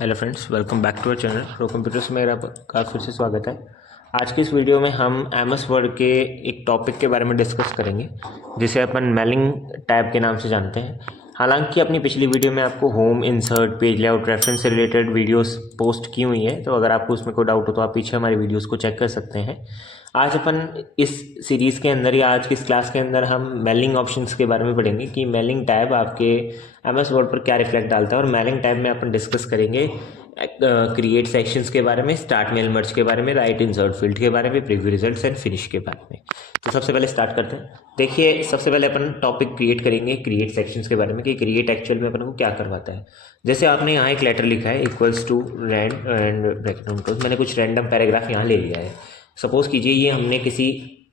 Hello friends, welcome back to our channel Pro Computers में आपका फिर से स्वागत है। आज की इस वीडियो में हम एमएस वर्ड के एक टॉपिक के बारे में डिस्कस करेंगे जिसे अपन मेलिंग टैब के नाम से जानते हैं। हालांकि अपनी पिछली वीडियो में आपको home, insert, page layout, reference से रिलेटेड वीडियोस पोस्ट की हुई है, तो अगर आपको उसमें कोई डाउट हो तो आप पीछे हमारी वीडियोस को चेक कर सकते हैं। आज अपन इस सीरीज़ के अंदर या आज की इस क्लास के अंदर हम मेलिंग ऑप्शंस के बारे में पढ़ेंगे कि मेलिंग टैब आपके एमएस वर्ड पर क्या रिफ्लेक्ट डालता है। और मेलिंग टैब में अपन डिस्कस करेंगे क्रिएट सेक्शंस के बारे में, स्टार्ट मेल मर्ज के बारे में, राइट इंसर्ट फील्ड के बारे में, प्रीव्यू रिजल्ट्स एंड फिनिश के बारे में। तो सबसे पहले स्टार्ट करते हैं। देखिए, सबसे पहले अपन टॉपिक क्रिएट करेंगे क्रिएट सेक्शंस के बारे में कि क्रिएट एक्चुअल में अपन को क्या करवाता है। जैसे आपने यहाँ एक लेटर लिखा है equals to rand and bracket, मैंने कुछ रैंडम पैराग्राफ यहाँ ले लिया है। सपोज कीजिए ये हमने किसी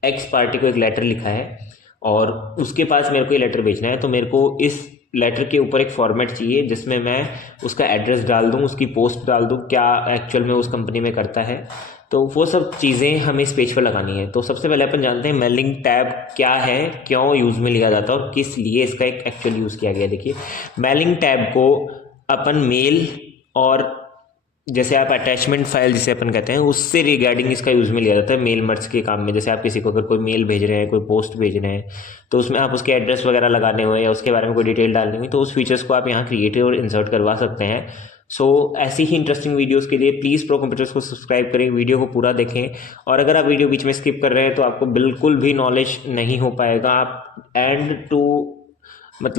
एक्स पार्टी को एक लेटर लिखा है और उसके पास मेरे को ये लेटर भेजना है, तो मेरे को इस लेटर के ऊपर एक फॉर्मेट चाहिए जिसमें मैं उसका एड्रेस डाल दूं, उसकी पोस्ट डाल दूं, क्या एक्चुअल में उस कंपनी में करता है, तो वो सब चीज़ें हमें इस पेज पर लगानी है। तो सबसे पहले अपन जानते हैं मेलिंग टैब क्या है, क्यों यूज़ में लिया जाता है और किस लिए इसका एक एक्चुअल यूज़ किया गया। देखिए, मेलिंग टैब को अपन मेल और जैसे आप अटैचमेंट फाइल जिसे अपन कहते हैं उससे रिगार्डिंग इसका यूज़ में लिया जाता है मेल मर्ज के काम में। जैसे आप किसी को अगर कोई मेल भेज रहे हैं, कोई पोस्ट भेज रहे हैं, तो उसमें आप उसके एड्रेस वगैरह लगाने हो या उसके बारे में कोई डिटेल डालनी हुई, तो उस फीचर्स को आप यहाँ क्रिएट और इंसर्ट करवा सकते हैं। ऐसी ही इंटरेस्टिंग वीडियोस के लिए प्लीज़ प्रो कंप्यूटर्स को सब्सक्राइब करें, वीडियो को पूरा देखें। और अगर आप वीडियो बीच में स्किप कर रहे हैं तो आपको बिल्कुल भी नॉलेज नहीं हो पाएगा। आप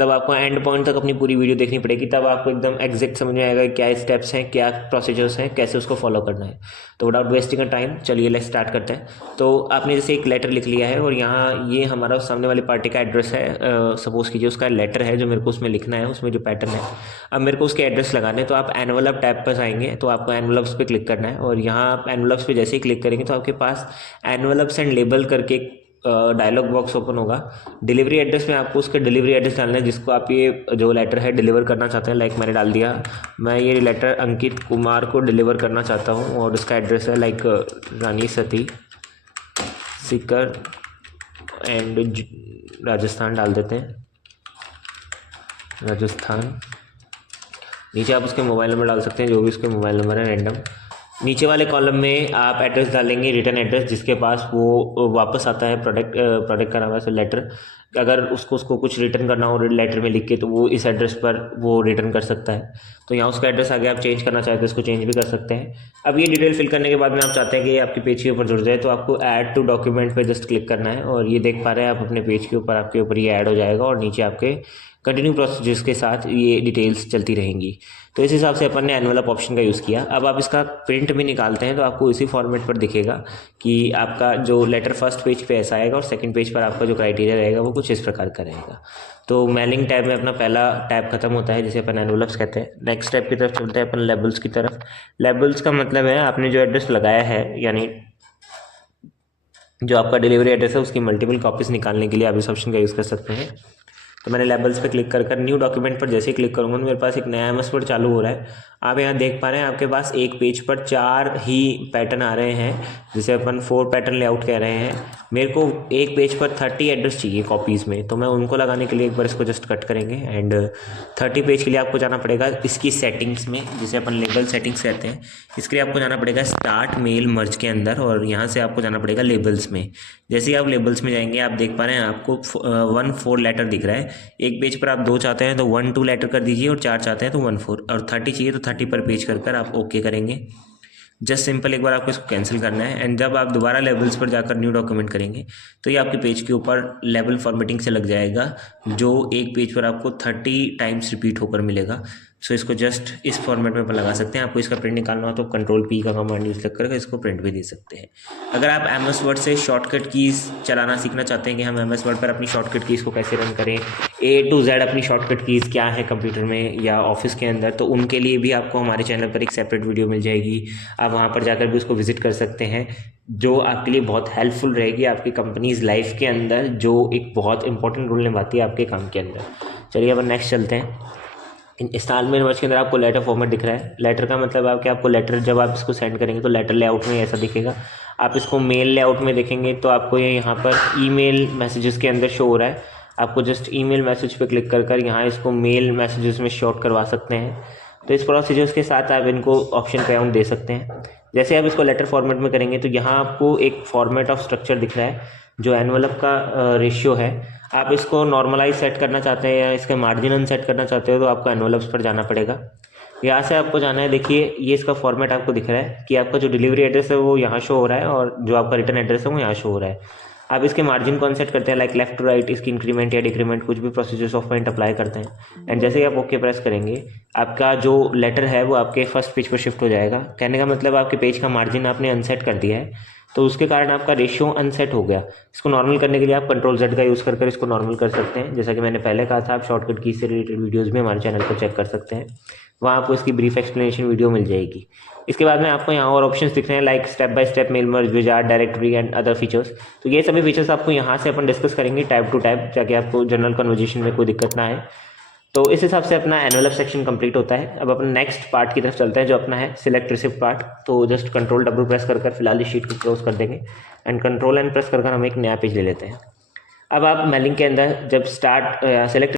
आपको एंड पॉइंट तक अपनी पूरी वीडियो देखनी पड़ेगी, तब आपको एकदम एग्जैक्ट समझ में आएगा क्या स्टेप्स हैं, क्या प्रोसीजर्स हैं, कैसे उसको फॉलो करना है। तो विदाउट वेस्टिंग अ टाइम चलिए लेट्स स्टार्ट करते हैं। तो आपने जैसे एक लेटर लिख लिया है और यहाँ ये हमारा सामने वाले पार्टी का एड्रेस है। सपोज कीजिए उसका लेटर है जो मेरे को उसमें लिखना है, उसमें जो पैटर्न है। अब मेरे को उसके एड्रेस लगाने हैं, तो आप एनवलप टैब पर आएंगे तो आपको एनवलप्स पे क्लिक करना है और यहाँ आप एनवलप्स पे जैसे ही क्लिक करेंगे तो आपके पास एनवलप्स एंड लेबल करके डायलॉग बॉक्स ओपन होगा। डिलीवरी एड्रेस में आपको उसका डिलीवरी एड्रेस डालना है जिसको आप ये जो लेटर है डिलीवर करना चाहते हैं। लाइक मैंने डाल दिया, मैं ये लेटर अंकित कुमार को डिलीवर करना चाहता हूँ और उसका एड्रेस है like Rani Sati seeker and Rajasthan डाल देते हैं, राजस्थान। नीचे आप उसके मोबाइल नंबर डाल सकते हैं, जो भी उसके मोबाइल नंबर है रैंडम। नीचे वाले कॉलम में आप एड्रेस डालेंगे, रिटर्न एड्रेस जिसके पास वो वापस आता है प्रोडक्ट का नाम है लेटर। अगर उसको कुछ रिटर्न करना हो लेटर में लिख के, तो वो इस एड्रेस पर वो रिटर्न कर सकता है। तो यहाँ उसका एड्रेस आगे आप चेंज करना चाहते हैं, इसको चेंज भी कर सकते हैं। अब ये डिटेल फिल करने के बाद में आप चाहते हैं कि ये आपके पेज के ऊपर जुड़ जाए, तो आपको ऐड टू डॉक्यूमेंट पे जस्ट क्लिक करना है और ये देख पा रहे हैं आप अपने पेज के ऊपर, आपके ऊपर ये ऐड हो जाएगा और नीचे आपके कंटिन्यू प्रोसीजर्स के साथ ये डिटेल्स चलती रहेंगी। तो इस हिसाब से अपन ने एनवलप ऑप्शन का यूज़ किया। अब आप इसका प्रिंट भी निकालते हैं तो आपको इसी फॉर्मेट पर दिखेगा कि आपका जो लेटर फर्स्ट पेज पे ऐसा आएगा और सेकंड पेज पर आपका जो क्राइटेरिया रहेगा वो कुछ इस प्रकार का रहेगा। तो मेलिंग टैब में अपना पहला टैब खत्म होता है जिसे अपन एनवलप्स कहते हैं। नेक्स्ट स्टेप की तरफ चलते हैं अपन लेबल्स की तरफ। लेबल्स का मतलब है आपने जो एड्रेस लगाया है, यानी जो आपका डिलीवरी एड्रेस है उसकी मल्टीपल कॉपीज़ निकालने के लिए आप इस ऑप्शन का यूज़ कर सकते हैं। तो मैंने लेबल्स पे क्लिक कर न्यू डॉक्यूमेंट पर जैसे ही क्लिक करूँगा तो मेरे पास एक नया एमएस वर्ड चालू हो रहा है। आप यहाँ देख पा रहे हैं आपके पास एक पेज पर 4 ही पैटर्न आ रहे हैं जिसे अपन 4 पैटर्न लेआउट कह रहे हैं। मेरे को एक पेज पर 30 एड्रेस चाहिए कॉपीज़ में, तो मैं उनको लगाने के लिए एक बार इसको जस्ट कट करेंगे एंड 30 पेज के लिए आपको जाना पड़ेगा इसकी सेटिंग्स में, जिसे अपन लेबल सेटिंग्स कहते हैं। इसके लिए आपको जाना पड़ेगा स्टार्ट मेल मर्ज के अंदर और यहाँ से आपको जाना पड़ेगा लेबल्स में। जैसे ही आप लेबल्स में जाएंगे आप देख पा रहे हैं आपको 1-4 लेटर दिख रहा है। एक पेज पर आप 2 चाहते हैं तो 1-2 लेटर कर दीजिए और 4 चाहते हैं तो 1-4 और 30 चाहिए तो 30 पर पेज कर आप ओके करेंगे। जस्ट सिंपल एक बार आपको इसको कैंसिल करना है एंड जब आप दोबारा लेवल्स पर जाकर न्यू डॉक्यूमेंट करेंगे तो ये आपके पेज के ऊपर लेवल फॉर्मेटिंग से लग जाएगा, जो एक पेज पर आपको 30 टाइम्स रिपीट होकर मिलेगा। इसको जस्ट इस फॉर्मेट में लगा सकते हैं। आपको इसका प्रिंट निकालना हो तो Ctrl+P का कमांड यूज़ करके इसको प्रिंट भी दे सकते हैं। अगर आप एमएस वर्ड से शॉर्टकट कीज़ चलाना सीखना चाहते हैं कि हम एमएस वर्ड पर अपनी शॉर्टकट कीज़ को कैसे रन करें, A to Z अपनी शॉर्टकट कीज़ क्या है कंप्यूटर में या ऑफिस के अंदर, तो उनके लिए भी आपको हमारे चैनल पर एक सेपरेट वीडियो मिल जाएगी। आप वहाँ पर जाकर भी उसको विजिट कर सकते हैं, जो आपके लिए बहुत हेल्पफुल रहेगी आपकी कंपनीज लाइफ के अंदर, जो एक बहुत इंपॉर्टेंट रोल निभाती है आपके काम के अंदर। चलिए अब नेक्स्ट चलते हैं। स्टार्ट मेल मर्ज के अंदर आपको लेटर फॉर्मेट दिख रहा है। लेटर का मतलब है कि आपको लेटर जब आप इसको सेंड करेंगे तो लेटर लेआउट में ऐसा दिखेगा। आप इसको मेल लेआउट में देखेंगे तो आपको ये यहाँ पर ईमेल मैसेजेस के अंदर शो हो रहा है। आपको जस्ट ईमेल मैसेज पे क्लिक कर यहाँ इसको मेल मैसेजेस में शॉर्ट करवा सकते हैं। तो इस प्रोसीजर्स के साथ आप इनको ऑप्शन पे आउट दे सकते हैं। जैसे आप इसको लेटर फॉर्मेट में करेंगे तो यहाँ आपको एक फॉर्मेट ऑफ स्ट्रक्चर दिख रहा है जो एनवलप का रेशियो है। आप इसको नॉर्मलाइज सेट करना चाहते हैं या इसके मार्जिन अनसेट करना चाहते हो तो आपको एनवलप्स पर जाना पड़ेगा। यहाँ से आपको जाना है, देखिए ये इसका फॉर्मेट आपको दिख रहा है कि आपका जो डिलीवरी एड्रेस है वो यहाँ शो हो रहा है और जो आपका रिटर्न एड्रेस है वो यहाँ शो हो रहा है। आप इसके मार्जिन को अनसेट करते हैं, लाइक लेफ्ट टू राइट, इसकी इंक्रीमेंट या डिक्रीमेंट कुछ भी प्रोसीजर्स ऑफ पॉइंट अप्लाई करते हैं। एंड जैसे ही आप ओके प्रेस करेंगे आपका जो लेटर है वो आपके फर्स्ट पेज पर शिफ्ट हो जाएगा। कहने का मतलब आपके पेज का मार्जिन आपने अनसेट कर दिया है, तो उसके कारण आपका रेशियो अनसेट हो गया। इसको नॉर्मल करने के लिए आप Ctrl+Z का यूज़ कर इसको नॉर्मल कर सकते हैं। जैसा कि मैंने पहले कहा था, आप शॉर्टकट की से रिलेटेड वीडियोज़ भी हमारे चैनल पर चेक कर सकते हैं, वहाँ आपको इसकी ब्रीफ एक्सप्लेनेशन वीडियो मिल जाएगी। इसके बाद में आपको यहाँ और ऑप्शंस दिख रहे हैं, like step by step mail merge, wizard, directory and other features. तो ये सभी फीचर्स आपको यहाँ से अपन डिस्कस करेंगे टाइप टू टाइप, ताकि आपको जनरल कन्वर्जेशन में कोई दिक्कत ना आए। तो इस हिसाब से अपना एनवलप सेक्शन कंप्लीट होता है। अब अपन नेक्स्ट पार्ट की तरफ चलते हैं जो अपना है सिलेक्ट रिसिप्ट पार्ट। तो जस्ट Ctrl+W प्रेस कर फिलहाल इस शीट को क्लोज कर देंगे एंड Ctrl+N प्रेस कर हम एक नया पेज ले लेते हैं। अब आप मेलिंग के अंदर जब स्टार्ट सेलेक्ट